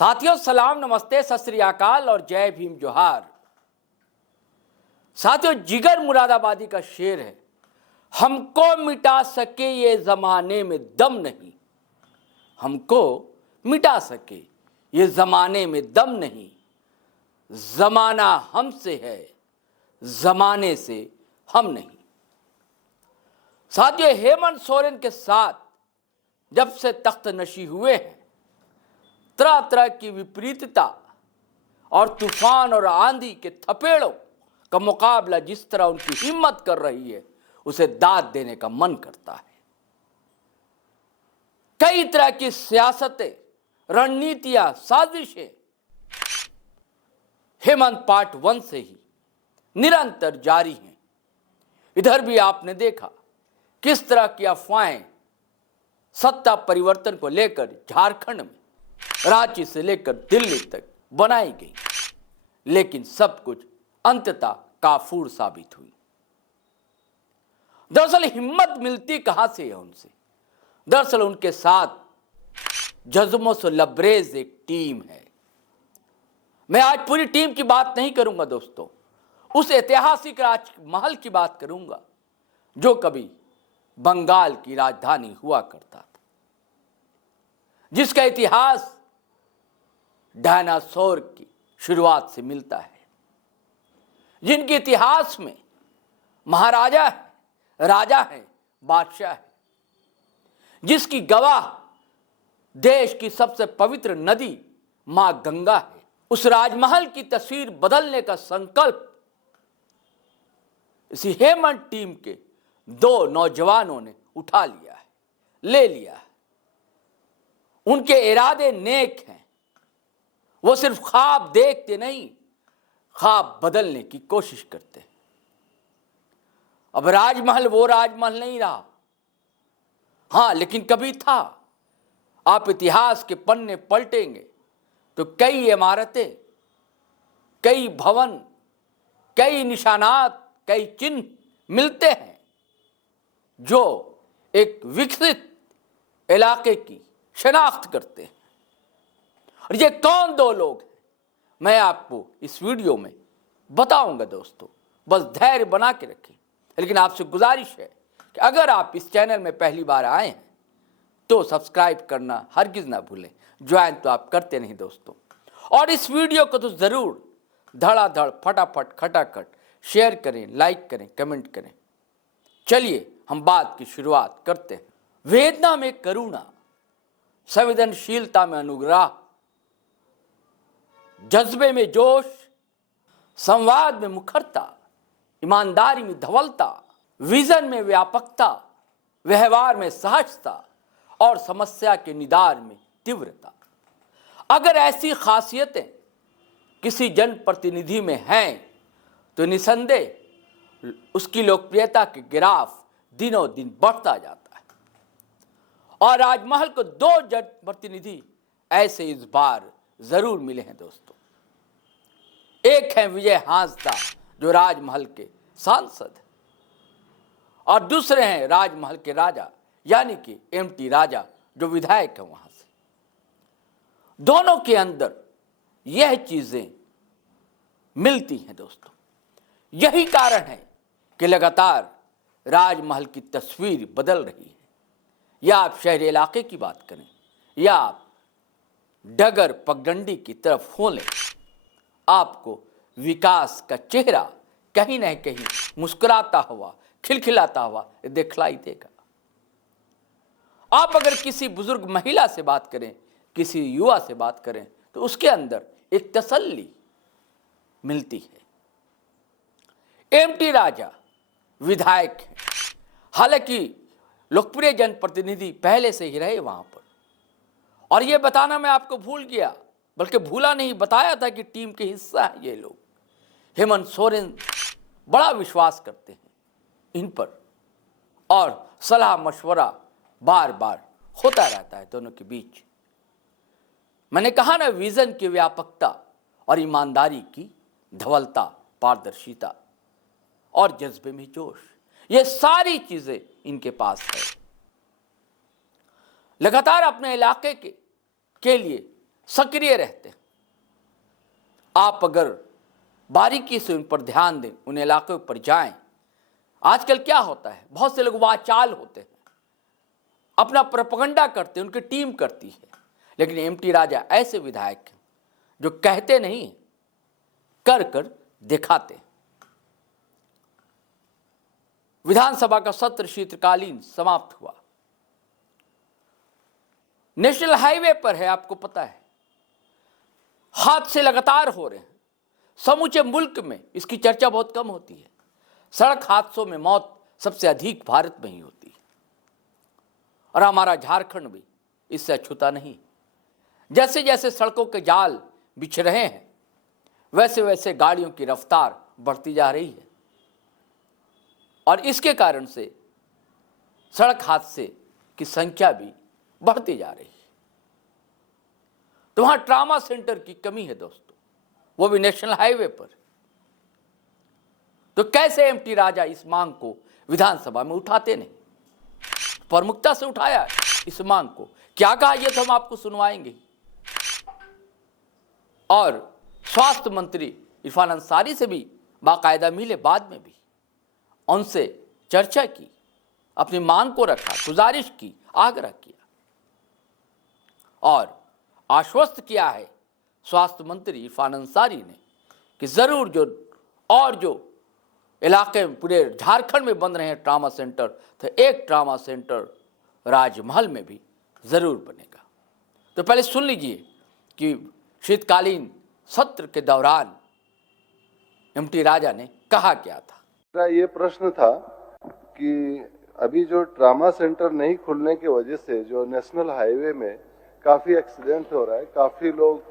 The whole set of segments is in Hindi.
साथियों सलाम, नमस्ते, सत श्री अकाल और जय भीम जोहार। साथियों, जिगर मुरादाबादी का शेर है, हमको मिटा सके ये जमाने में दम नहीं, हमको मिटा सके ये जमाने में दम नहीं, जमाना हमसे है, जमाने से हम नहीं। साथियों, हेमंत सोरेन के साथ जब से तख्त नशी हुए हैं, तरह तरह की विपरीतता और तूफान और आंधी के थपेड़ों का मुकाबला जिस तरह उनकी हिम्मत कर रही है, उसे दाद देने का मन करता है। कई तरह की सियासतें, रणनीतियां, साजिशें हेमंत पार्ट 1 से ही निरंतर जारी हैं। इधर भी आपने देखा किस तरह की अफवाहें सत्ता परिवर्तन को लेकर झारखंड में रांची से लेकर दिल्ली तक बनाई गई, लेकिन सब कुछ अंततः काफूर साबित हुई। दरअसल हिम्मत मिलती कहां से है उनसे? दरअसल उनके साथ जज्बों से लबरेज एक टीम है। मैं आज पूरी टीम की बात नहीं करूंगा दोस्तों, उस ऐतिहासिक राजमहल की बात करूंगा जो कभी बंगाल की राजधानी हुआ करता था, जिसका इतिहास डायनासोर की शुरुआत से मिलता है, जिनके इतिहास में महाराजा है, राजा है, बादशाह है, जिसकी गवाह देश की सबसे पवित्र नदी मां गंगा है। उस राजमहल की तस्वीर बदलने का संकल्प इसी हेमंत टीम के 2 नौजवानों ने उठा लिया है, ले लिया है। उनके इरादे नेक हैं, वो सिर्फ ख्वाब देखते नहीं, ख्वाब बदलने की कोशिश करते हैं। अब राजमहल वो राजमहल नहीं रहा, हां, लेकिन कभी था। आप इतिहास के पन्ने पलटेंगे तो कई इमारतें, कई भवन, कई निशानात, कई चिन्ह मिलते हैं जो एक विकसित इलाके की शनाख्त करते हैं। और ये कौन 2 लोग हैं, मैं आपको इस वीडियो में बताऊंगा दोस्तों। बस धैर्य बना के रखें। लेकिन आपसे गुजारिश है कि अगर आप इस चैनल में पहली बार आए हैं तो सब्सक्राइब करना हरगिज ना भूलें। ज्वाइन तो आप करते नहीं दोस्तों। और इस वीडियो को तो जरूर धड़ाधड़ फटाफट खटाखट शेयर करें, लाइक करें, कमेंट करें। चलिए हम बात की शुरुआत करते हैं। वेदना में करुणा, संवेदनशीलता में अनुग्रह, जज्बे में जोश, संवाद में मुखरता, ईमानदारी में धवलता, विजन में व्यापकता, व्यवहार में सहजता और समस्या के निदान में तीव्रता। अगर ऐसी खासियतें किसी जनप्रतिनिधि में हैं तो निसंदेह उसकी लोकप्रियता के ग्राफ दिनों दिन बढ़ता जाता है। और राजमहल को 2 जनप्रतिनिधि ऐसे इस बार जरूर मिले हैं दोस्तों। एक है विजय हांसदा जो राजमहल के सांसद हैं, और दूसरे हैं राजमहल के राजा यानी कि एमटी राजा जो विधायक है वहां से। दोनों के अंदर यह चीजें मिलती हैं दोस्तों। यही कारण है कि लगातार राजमहल की तस्वीर बदल रही है। या आप शहरी इलाके की बात करें या आप डगर पगडंडी की तरफ हो लें, आपको विकास का चेहरा कहीं न कहीं मुस्कुराता हुआ, खिलखिलाता हुआ दिखलाई देगा। आप अगर किसी बुजुर्ग महिला से बात करें, किसी युवा से बात करें, तो उसके अंदर एक तसल्ली मिलती है। एमटी राजा विधायक हैं, हालांकि लोकप्रिय जनप्रतिनिधि पहले से ही रहे वहां पर। और यह बताना मैं आपको भूल गया, बल्कि भूला नहीं, बताया था कि टीम के हिस्सा हैं ये लोग। हेमंत सोरेन बड़ा विश्वास करते हैं इन पर और सलाह मशवरा बार बार होता रहता है दोनों के बीच। मैंने कहा ना, विजन की व्यापकता और ईमानदारी की धवलता, पारदर्शिता और जज्बे में जोश, ये सारी चीजें इनके पास है। लगातार अपने इलाके के लिए सक्रिय रहते हैं। आप अगर बारीकी से उन पर ध्यान दें, उन इलाकों पर जाएं, आजकल क्या होता है, बहुत से लोग वाचाल होते हैं, अपना प्रोपेगेंडा करते हैं, उनकी टीम करती है, लेकिन एमटी राजा ऐसे विधायक हैं जो कहते नहीं, कर कर दिखाते हैं। विधानसभा का सत्र शीतकालीन समाप्त हुआ। नेशनल हाईवे पर है, आपको पता है, हादसे लगातार हो रहे हैं। समूचे मुल्क में इसकी चर्चा बहुत कम होती है। सड़क हादसों में मौत सबसे अधिक भारत में ही होती है, और हमारा झारखंड भी इससे अछूता नहीं। जैसे जैसे सड़कों के जाल बिछ रहे हैं, वैसे वैसे गाड़ियों की रफ्तार बढ़ती जा रही है, और इसके कारण से सड़क हादसे की संख्या भी बढ़ती जा रही है। तो वहां ट्रामा सेंटर की कमी है दोस्तों, वो भी नेशनल हाईवे पर। तो कैसे एमटी राजा इस मांग को विधानसभा में उठाते नहीं? प्रमुखता से उठाया इस मांग को। क्या कहा ये तो हम आपको सुनवाएंगे। और स्वास्थ्य मंत्री इरफान अंसारी से भी बाकायदा मिले, बाद में भी उनसे चर्चा की, अपनी मांग को रखा, गुजारिश की, आग्रह किया, और आश्वस्त किया है स्वास्थ्य मंत्री इरफान अंसारी ने कि जरूर जो इलाके में पूरे झारखंड में बन रहे हैं ट्रामा सेंटर, तो एक ट्रामा सेंटर राजमहल में भी जरूर बनेगा। तो पहले सुन लीजिए कि शीतकालीन सत्र के दौरान एमटी राजा ने कहा क्या था। मेरा ये प्रश्न था कि अभी जो ट्रामा सेंटर नहीं खुलने की वजह से जो नेशनल हाईवे में काफी एक्सीडेंट हो रहा है, काफी लोग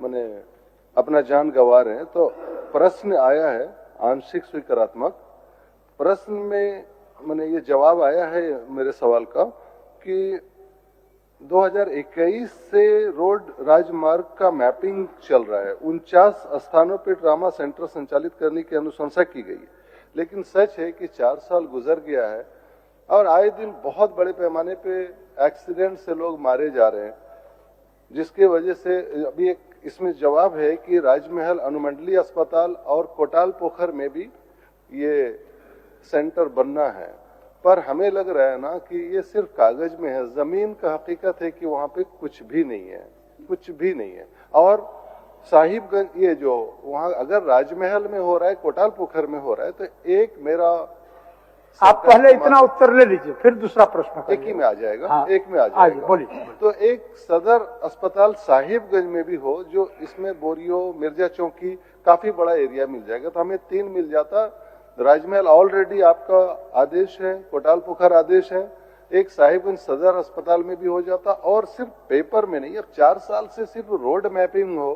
माने अपना जान गंवा रहे हैं, तो प्रश्न आया है आंशिक स्वीकारात्मक प्रश्न में मैंने ये जवाब आया है मेरे सवाल का कि 2021 से रोड राजमार्ग का मैपिंग चल रहा है। 49 स्थानों पर ट्रामा सेंटर संचालित करने की अनुशंसा की गई है, लेकिन सच है कि 4 साल गुजर गया है और आए दिन बहुत बड़े पैमाने पे एक्सीडेंट से लोग मारे जा रहे हैं, जिसके वजह से अभी एक इसमें जवाब है कि राजमहल अनुमंडलीय अस्पताल और कोटाल पोखर में भी ये सेंटर बनना है। पर हमें लग रहा है ना कि ये सिर्फ कागज में है, जमीन का हकीकत है कि वहां पे कुछ भी नहीं है, कुछ भी नहीं है। और साहिबगंज ये जो वहां अगर राजमहल में हो रहा है, कोटाल पोखर में हो रहा है, तो एक मेरा आप पहले इतना उत्तर ले लीजिए, फिर दूसरा प्रश्न एक ही में आ जाएगा। हाँ, एक में आ जाएगा। बोलिए। तो एक सदर अस्पताल साहिबगंज में भी हो, जो इसमें बोरियो, मिर्जा चौकी, काफी बड़ा एरिया मिल जाएगा, तो हमें 3 मिल जाता। राजमहल ऑलरेडी आपका आदेश है, कोटाल पोखर आदेश है, एक साहिबगंज सदर अस्पताल में भी हो जाता, और सिर्फ पेपर में नहीं। अब 4 साल से सिर्फ रोड मैपिंग हो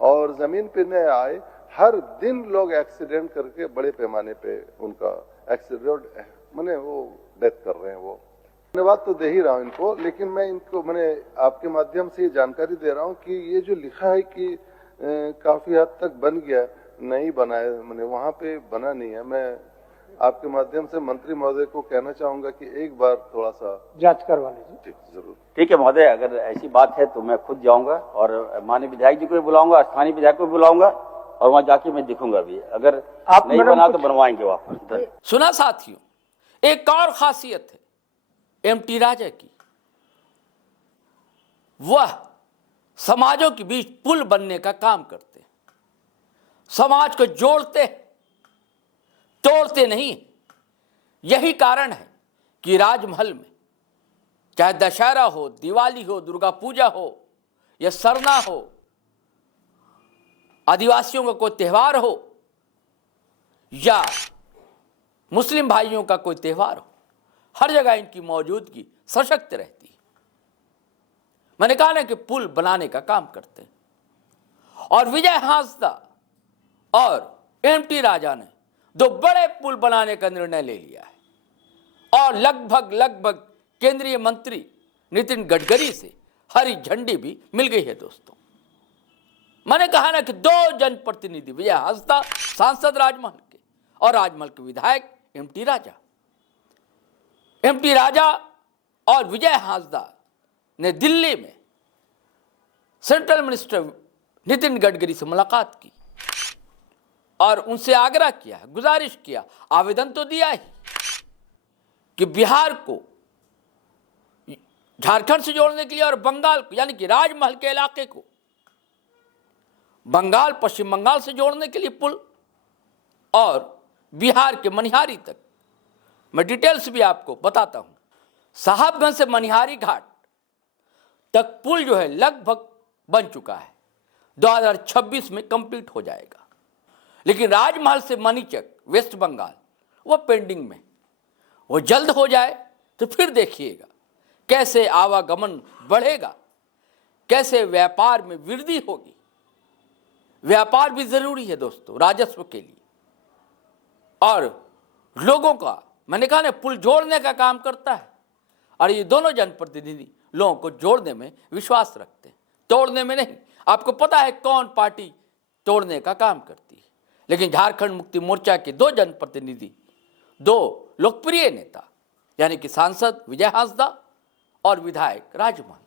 और जमीन पे न आए, हर दिन लोग एक्सीडेंट करके बड़े पैमाने पे उनका एक्सीडेंट मैंने वो डेथ कर रहे हैं। वो धन्यवाद तो दे ही रहा हूं इनको, लेकिन मैं इनको मैंने आपके माध्यम से ये जानकारी दे रहा हूं कि ये जो लिखा है कि काफी हद तक बन गया, नहीं बना है, मैंने वहां पे बना नहीं है। मैं आपके माध्यम से मंत्री महोदय को कहना चाहूंगा कि एक बार थोड़ा सा जांच करवा लीजिए। जरूर। ठीक है महोदय, अगर ऐसी बात है तो मैं खुद जाऊंगा और माननीय विधायक जी को भी बुलाऊंगा, स्थानीय विधायक को भी बुलाऊंगा, और वहां जाके मैं दिखूंगा भी। अगर आप नहीं बना तो बनवाएंगे वापस। सुना साथियों, एक और खासियत है एमटी राजा की, वह समाजों के बीच पुल बनने का काम करते हैं। समाज को जोड़ते हैं, तोड़ते नहीं। यही कारण है कि राजमहल में चाहे दशहरा हो, दिवाली हो, दुर्गा पूजा हो या सरना हो, आदिवासियों का कोई त्यौहार हो या मुस्लिम भाइयों का कोई त्यौहार हो, हर जगह इनकी मौजूदगी सशक्त रहती है। मैंने कहा ना कि पुल बनाने का काम करते हैं, और विजय हांसदा और एमटी राजा ने 2 बड़े पुल बनाने का निर्णय ले लिया है, और लगभग केंद्रीय मंत्री नितिन गडकरी से हरी झंडी भी मिल गई है दोस्तों। मैंने कहा ना कि 2 जनप्रतिनिधि, विजय हांसदा सांसद राजमहल के, और राजमहल के विधायक एमटी राजा और विजय हांसदा ने दिल्ली में सेंट्रल मिनिस्टर नितिन गडकरी से मुलाकात की और उनसे आग्रह किया, गुजारिश किया, आवेदन तो दिया ही कि बिहार को झारखंड से जोड़ने के लिए और बंगाल को, यानी कि राजमहल के इलाके को बंगाल, पश्चिम बंगाल से जोड़ने के लिए पुल, और बिहार के मनिहारी तक। मैं डिटेल्स भी आपको बताता हूं। साहबगंज से मनिहारी घाट तक पुल जो है लगभग बन चुका है, 2026 में कंप्लीट हो जाएगा। लेकिन राजमहल से मणिचक वेस्ट बंगाल वो पेंडिंग में, वो जल्द हो जाए तो फिर देखिएगा कैसे आवागमन बढ़ेगा, कैसे व्यापार में वृद्धि होगी। व्यापार भी जरूरी है दोस्तों राजस्व के लिए, और लोगों का, मैंने कहा ना, पुल जोड़ने का काम करता है। और ये दोनों जनप्रतिनिधि लोगों को जोड़ने में विश्वास रखते हैं, तोड़ने में नहीं। आपको पता है कौन पार्टी तोड़ने का काम करती है, लेकिन झारखंड मुक्ति मोर्चा के दो जनप्रतिनिधि, दो लोकप्रिय नेता, यानी कि सांसद विजय हांसदा और विधायक राजमहल,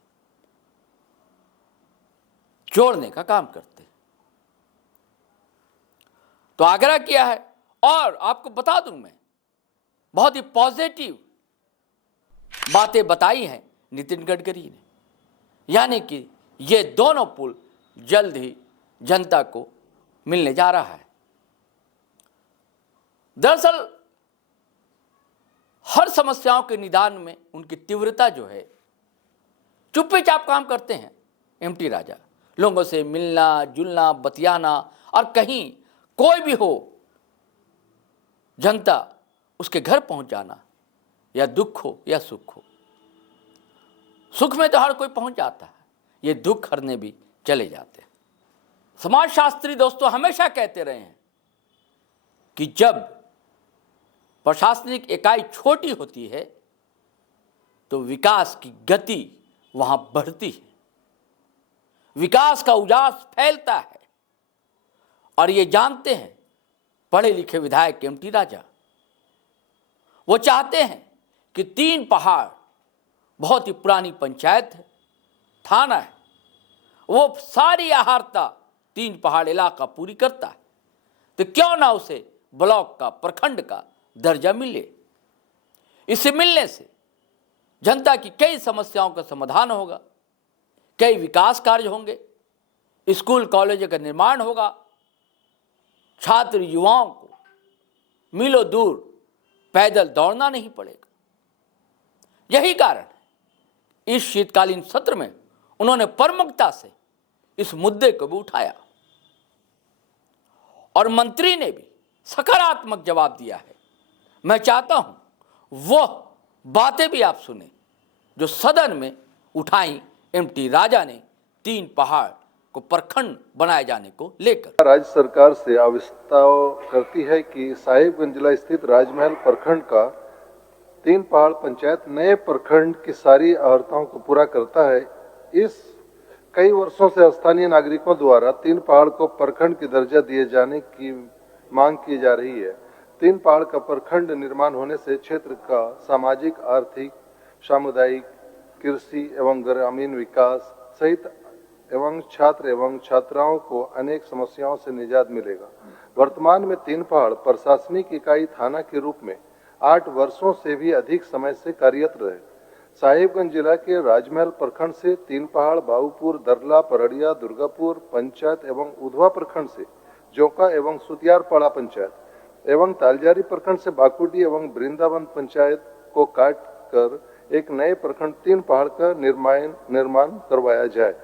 जोड़ने का काम करते हैं। तो आग्रह किया है, और आपको बता दूं मैं, बहुत ही पॉजिटिव बातें बताई हैं नितिन गडकरी ने, यानी कि ये दोनों पुल जल्द ही जनता को मिलने जा रहा है। दरअसल हर समस्याओं के निदान में उनकी तीव्रता जो है, चुप्पे चाप काम करते हैं एमटी राजा, लोगों से मिलना जुलना, बतियाना, और कहीं कोई भी हो जनता उसके घर पहुंच जाना, या दुख हो या सुख हो। सुख में तो हर कोई पहुंच जाता है, ये दुख हरने भी चले जाते हैं। समाजशास्त्री दोस्तों हमेशा कहते रहे हैं कि जब प्रशासनिक इकाई छोटी होती है तो विकास की गति वहां बढ़ती है, विकास का उजास फैलता है। और ये जानते हैं पढ़े लिखे विधायक एमटी राजा। वो चाहते हैं कि 3 पहाड़ बहुत ही पुरानी पंचायत है, थाना है, वो सारी आहारता 3 पहाड़ इलाका पूरी करता है, तो क्यों ना उसे ब्लॉक का, प्रखंड का दर्जा मिले। इसे मिलने से जनता की कई समस्याओं का समाधान होगा, कई विकास कार्य होंगे, स्कूल कॉलेज का निर्माण होगा, छात्र युवाओं को मीलों दूर पैदल दौड़ना नहीं पड़ेगा। यही कारण है इस शीतकालीन सत्र में उन्होंने प्रमुखता से इस मुद्दे को भी उठाया, और मंत्री ने भी सकारात्मक जवाब दिया है। मैं चाहता हूं वो बातें भी आप सुने जो सदन में उठाई एमटी राजा ने 3 पहाड़ को प्रखंड बनाए जाने को लेकर। राज्य सरकार से प्रस्ताव करती है कि साहिबगंज जिला स्थित राजमहल प्रखंड का 3 पहाड़ पंचायत नए प्रखंड की सारी आवश्यकताओं को पूरा करता है। इस कई वर्षों से स्थानीय नागरिकों द्वारा 3 पहाड़ को प्रखंड की दर्जा दिए जाने की मांग की जा रही है। 3 पहाड़ का प्रखंड निर्माण होने से क्षेत्र का सामाजिक, आर्थिक, सामुदायिक, कृषि एवं ग्रामीण विकास सहित एवं छात्र एवं छात्राओं को अनेक समस्याओं से निजात मिलेगा। वर्तमान में 3 पहाड़ प्रशासनिक इकाई थाना के रूप में 8 वर्षों से भी अधिक समय से कार्यरत रहे। साहिबगंज जिला के राजमहल प्रखंड से 3 पहाड़, बाबूपुर, दरला, परड़िया, दुर्गापुर पंचायत एवं उधवा प्रखंड से जोका एवं सुतियारपाड़ा पंचायत एवं तालजारी प्रखंड से बाकुटी एवं वृंदावन पंचायत को काट कर एक नए प्रखंड 3 पहाड़ का निर्माण करवाया जाए।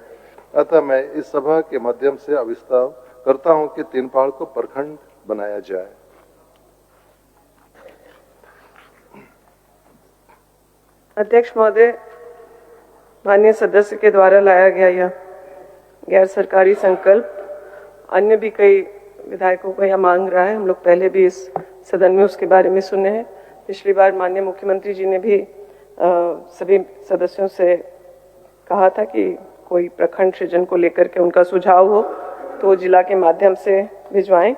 अतः मैं इस सभा के माध्यम से अविस्ताव करता हूं कि 3 पहाड़ को प्रखंड बनाया जाए। अध्यक्ष महोदय, माननीय सदस्य के द्वारा लाया गया यह गैर सरकारी संकल्प अन्य भी कई विधायकों को यह मांग रहा है। हम लोग पहले भी इस सदन में उसके बारे में सुने हैं। पिछली बार माननीय मुख्यमंत्री जी ने भी सभी सदस्यों से कहा था कि कोई प्रखंड सृजन को लेकर के उनका सुझाव हो तो जिला के माध्यम से भिजवाएं।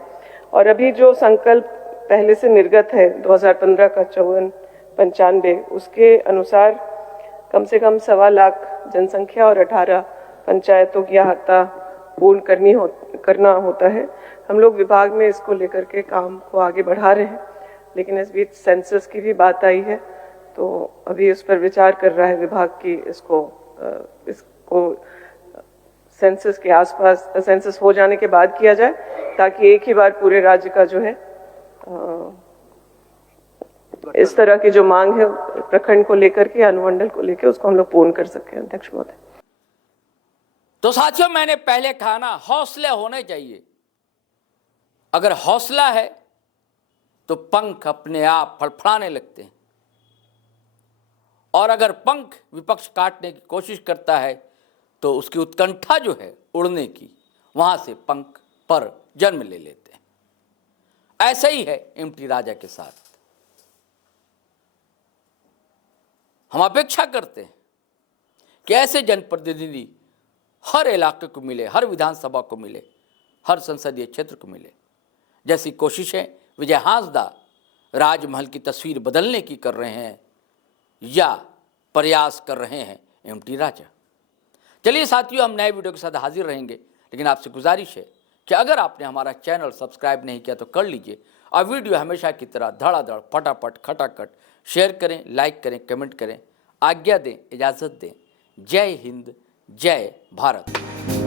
और अभी जो संकल्प पहले से निर्गत है 2015 का 5495, उसके अनुसार कम से कम 1.25 लाख जनसंख्या और 18 पंचायतों की अहर्ता पूर्ण करना होता है। हम लोग विभाग में इसको लेकर के काम को आगे बढ़ा रहे हैं, लेकिन इस बीच सेंसस की भी बात आई है, तो अभी उस पर विचार कर रहा है विभाग की इसको सेंसस के आसपास, सेंसस हो जाने के बाद किया जाए, ताकि एक ही बार पूरे राज्य का जो है इस तरह की जो मांग है प्रखंड को लेकर के, अनुमंडल को लेकर, उसको हम लोग पूर्ण कर सकें। अध्यक्ष महोदय, तो साथियों, मैंने पहले कहा ना, हौसले होने चाहिए। अगर हौसला है तो पंख अपने आप फड़फड़ाने लगते हैं, और अगर पंख विपक्ष काटने की कोशिश करता है तो उसकी उत्कंठा जो है उड़ने की, वहां से पंख पर जन्म ले लेते हैं। ऐसा ही है एमटी राजा के साथ। हम अपेक्षा करते हैं कि ऐसे जनप्रतिनिधि हर इलाके को मिले, हर विधानसभा को मिले, हर संसदीय क्षेत्र को मिले। जैसी कोशिशें विजय हांसदा राजमहल की तस्वीर बदलने की कर रहे हैं या प्रयास कर रहे हैं एमटी राजा। चलिए साथियों, हम नए वीडियो के साथ हाजिर रहेंगे, लेकिन आपसे गुजारिश है कि अगर आपने हमारा चैनल सब्सक्राइब नहीं किया तो कर लीजिए, और वीडियो हमेशा की तरह धड़ाधड़ फटाफट खटाखट शेयर करें, लाइक करें, कमेंट करें। आज्ञा दें, इजाज़त दें। जय हिंद, जय भारत।